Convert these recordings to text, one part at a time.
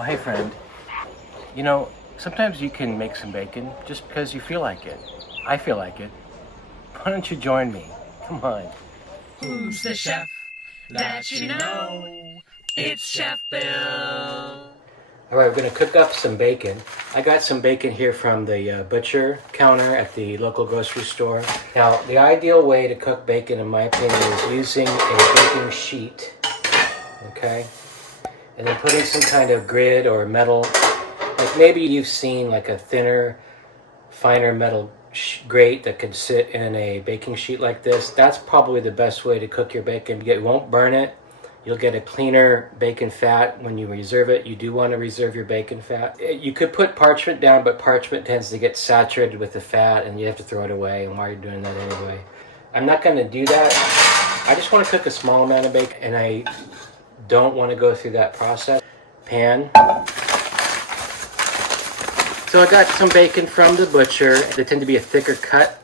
Oh, hey friend. You know, sometimes you can make some bacon just because you feel like it. I feel like it. Why don't you join me? Come on. Who's the chef that you know? It's Chef Bill. All right, we're gonna cook up some bacon. I got some bacon here from the butcher counter at the local grocery store. Now, the ideal way to cook bacon, in my opinion, is using a baking sheet, okay? And then putting some kind of grid or metal, like maybe you've seen like a thinner, finer metal grate that could sit in a baking sheet like this. That's probably the best way to cook your bacon. You won't burn it. You'll get a cleaner bacon fat when you reserve it. You do want to reserve your bacon fat. You could put parchment down, but parchment tends to get saturated with the fat and you have to throw it away. And why are you doing that anyway? I'm not going to do that. I just want to cook a small amount of bacon and I don't want to go through that process. Pan. So I got some bacon from the butcher. They tend to be a thicker cut.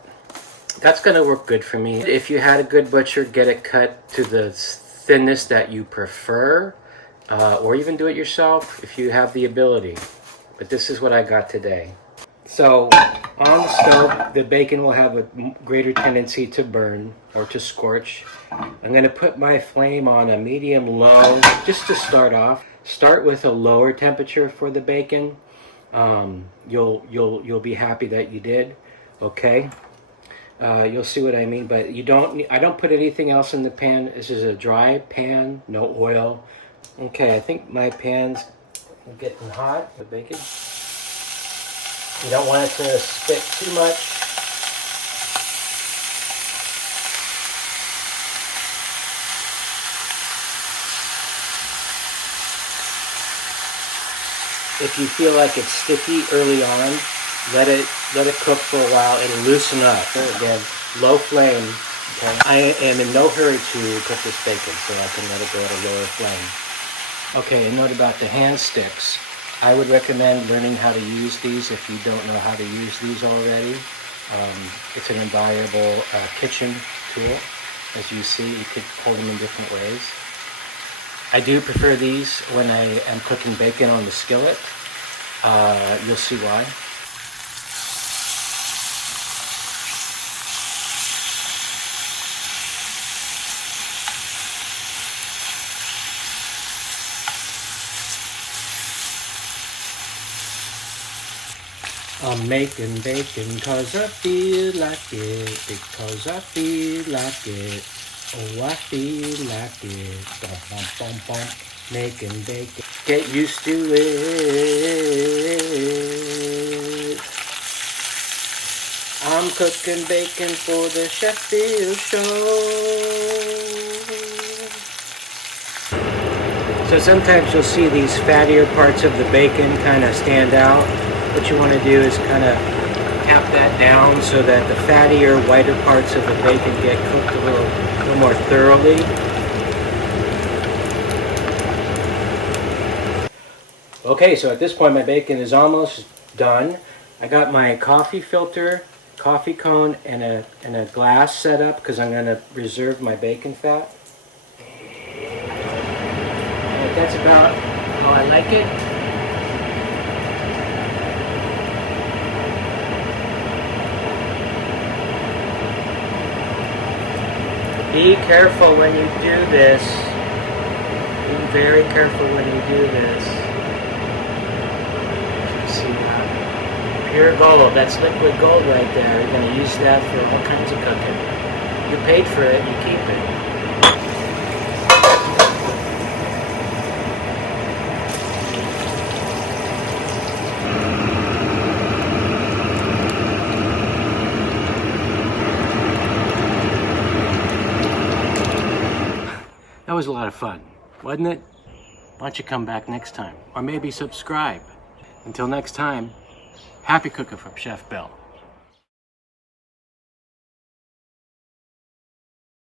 That's going to work good for me. If you had a good butcher, get it cut to the thinness that you prefer, or even do it yourself if you have the ability. But this is what I got today. So on the stove, the bacon will have a greater tendency to burn or to scorch. I'm going to put my flame on a medium-low just to start off. Start with a lower temperature for the bacon. You'll be happy that you did. Okay. You'll see what I mean, but you don't. I don't put anything else in the pan. This is a dry pan, no oil. Okay, I think my pan's getting hot. The bacon. You don't want it to spit too much. If you feel like it's sticky early on, let it cook for a while. It'll loosen up. Again, low flame. Okay. I am in no hurry to cook this bacon, so I can let it go at a lower flame. Okay, a note about the hand sticks. I would recommend learning how to use these if you don't know how to use these already. It's an invaluable kitchen tool. As you see, you could hold them in different ways. I do prefer these when I am cooking bacon on the skillet. You'll see why. I'm making bacon 'cause I feel like it, because I feel like it. Oh, I feel like it. Bum, bum, bum, bum. Making bacon. Get used to it. I'm cooking bacon for the Chef Bill Show. So sometimes you'll see these fattier parts of the bacon kind of stand out. What you want to do is kind of tamp that down so that the fattier, whiter parts of the bacon get cooked a little more thoroughly. Okay, so at this point my bacon is almost done. I got my coffee filter, coffee cone, and a glass set up because I'm going to reserve my bacon fat. And that's about how I like it. Be careful when you do this. Be very careful when you do this. See, pure gold. That's liquid gold right there. You're going to use that for all kinds of cooking. You paid for it, you keep it. That was a lot of fun, wasn't it? Why don't you come back next time? Or maybe subscribe. Until next time, happy cooking from Chef Bill.